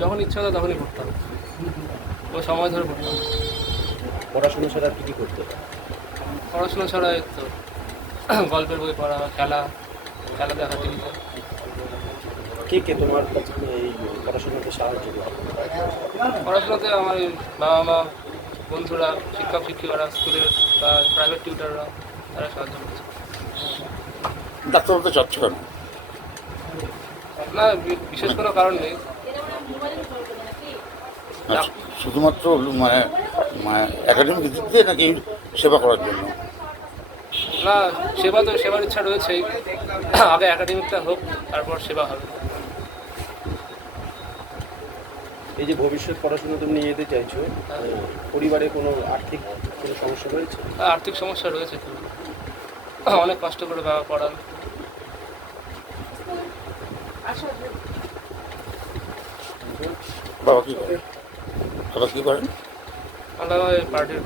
যখন ইচ্ছা হতো তখনই পড়তাম ও সময় ধরে পড়তাম পড়াশোনা ছাড়া কি কি করতে পড়াশোনা ছাড়া তো গল্পের বই পড়া খেলা খেলা দেখা টিভিতে কে কে তোমার কাছে এই পড়াশোনাতে সাহায্য করে? পড়াশোনাতে আমার বাবা মা বন্ধুরা শিক্ষক শিক্ষিকারা স্কুলের বা প্রাইভেট টিউটাররা তারা সাহায্য করেছে। ডাক্তার হতে চাচ্ছ না বিশেষ কোনো কারণ নেই। শুধুমাত্র মানে মানে একাডেমিক দিক দিয়ে নাকি সেবা করার জন্য? না সেবা তো সেবার ইচ্ছা রয়েছেই। আগে একাডেমিকটা হোক তারপর সেবা হবে। এই যে ভবিষ্যৎ পড়াশোনা তুমি নিয়ে যেতে চাইছো আহ, পরিবারে কোনো আর্থিক কোনো সমস্যা রয়েছে? আর আর্থিক সমস্যা রয়েছে অনেক কষ্ট করে বাবা পড়ান। বাবা কি করেন বাবা কি করেন পার্টির